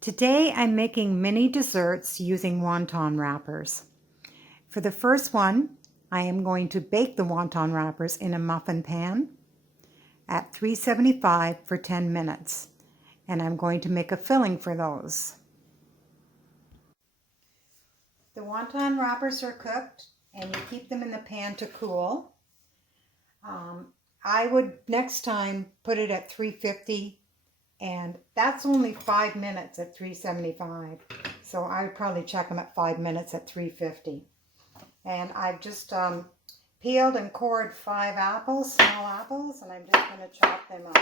Today I'm making mini desserts using wonton wrappers. For the first one, I am going to bake the wonton wrappers in a muffin pan at 375 for 10 minutes. And I'm going to make a filling for those. The wonton wrappers are cooked and you keep them in the pan to cool. I would next time put it at 350, and that's only 5 minutes at 375. So I would probably check them at 5 minutes at 350. And I've just peeled and cored 5 apples, small apples, and I'm just going to chop them up.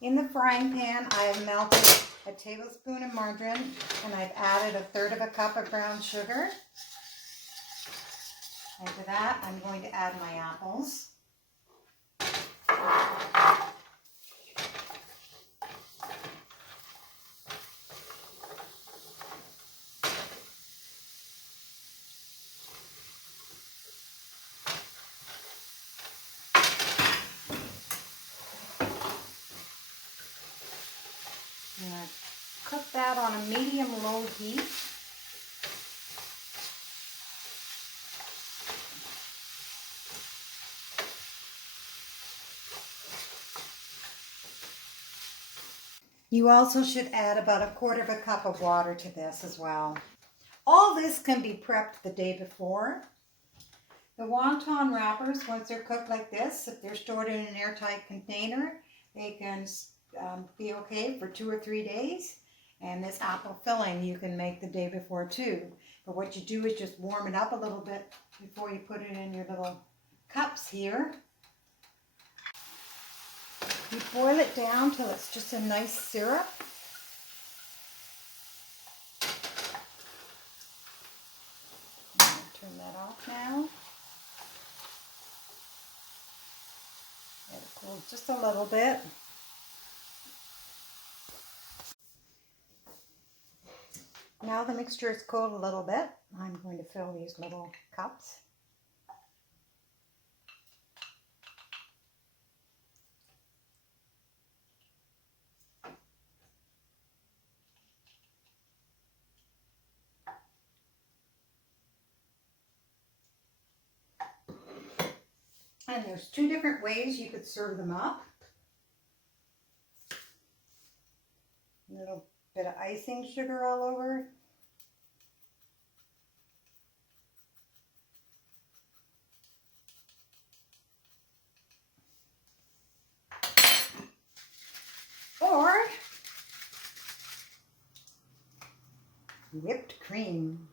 In the frying pan, I have melted a tablespoon of margarine, and I've added 1/3 cup of brown sugar. And to that, I'm going to add my apples. And I cook that on a medium-low heat. You also should add about 1/4 cup of water to this as well. All this can be prepped the day before. The wonton wrappers, once they're cooked like this, if they're stored in an airtight container, they can be okay for 2 or 3 days. And this apple filling you can make the day before too. But what you do is just warm it up a little bit before you put it in your little cups here. You boil it down till it's just a nice syrup. I'm going to turn that off now. Let it cool just a little bit. Now the mixture is cooled a little bit. I'm going to fill these little cups. And there's 2 different ways you could serve them up. A little bit of icing sugar all over. Or whipped cream.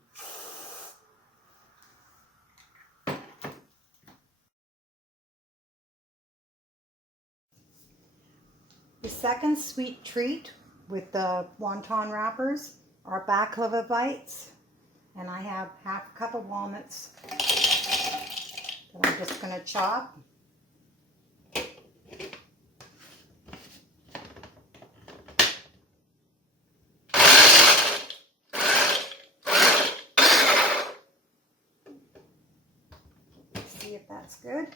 The second sweet treat with the wonton wrappers are Bacclava bites. And I have 1/2 cup of walnuts that I'm just going to chop. See if that's good.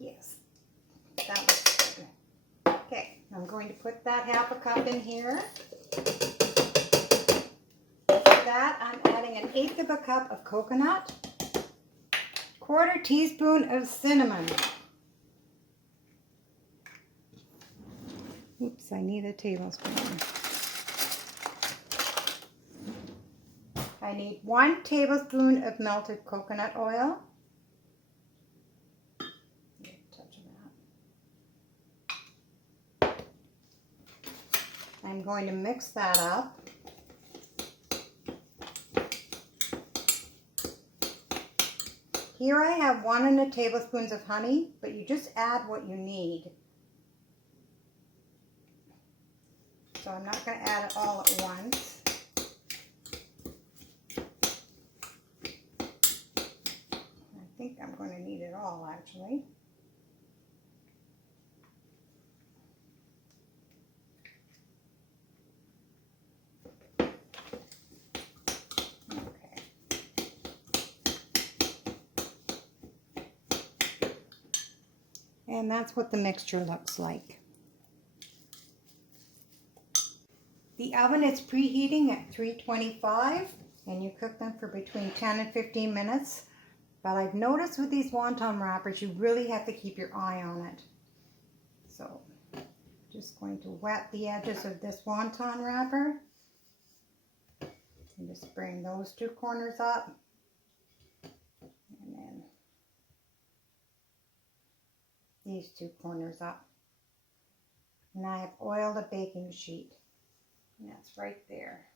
Yes, that looks good. Okay, I'm going to put that 1/2 cup in here. For that, I'm adding 1/8 cup of coconut, 1/4 teaspoon of cinnamon. Oops, I need a tablespoon. I need 1 tablespoon of melted coconut oil. I'm going to mix that up. Here I have 1 tablespoon of honey, but you just add what you need. So I'm not going to add it all at once. I think I'm going to need it all actually. And that's what the mixture looks like. The oven is preheating at 325, and you cook them for between 10 and 15 minutes. But I've noticed with these wonton wrappers, you really have to keep your eye on it. So, just going to wet the edges of this wonton wrapper. And just bring those two corners up. And then these two corners up. And I have oiled a baking sheet. And that's right there.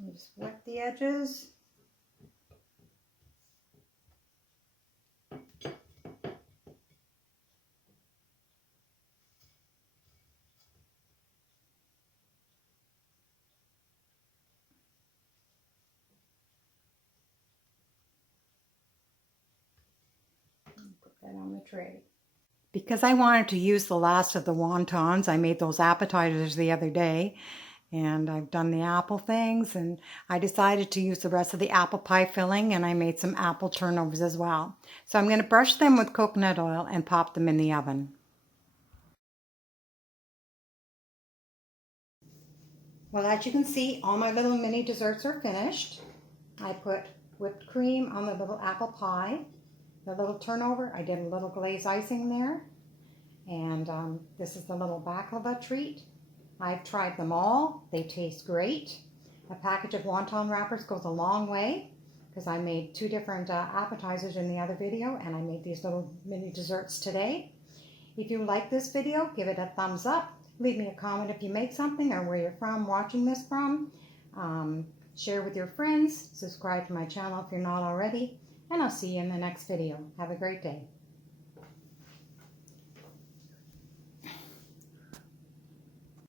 And just wet the edges. Put that on the tray. Because I wanted to use the last of the wontons, I made those appetizers the other day. And I've done the apple things, and I decided to use the rest of the apple pie filling, and I made some apple turnovers as well. So I'm going to brush them with coconut oil and pop them in the oven. Well, as you can see, all my little mini desserts are finished. I put whipped cream on the little apple pie. The little turnover, I did a little glaze icing there. And this is the little bacclava treat. I've tried them all. They taste great. A package of wonton wrappers goes a long way because I made two different appetizers in the other video, and I made these little mini desserts today. If you like this video, give it a thumbs up. Leave me a comment if you make something or where you're from watching this from. Share with your friends. Subscribe to my channel if you're not already. And I'll see you in the next video. Have a great day.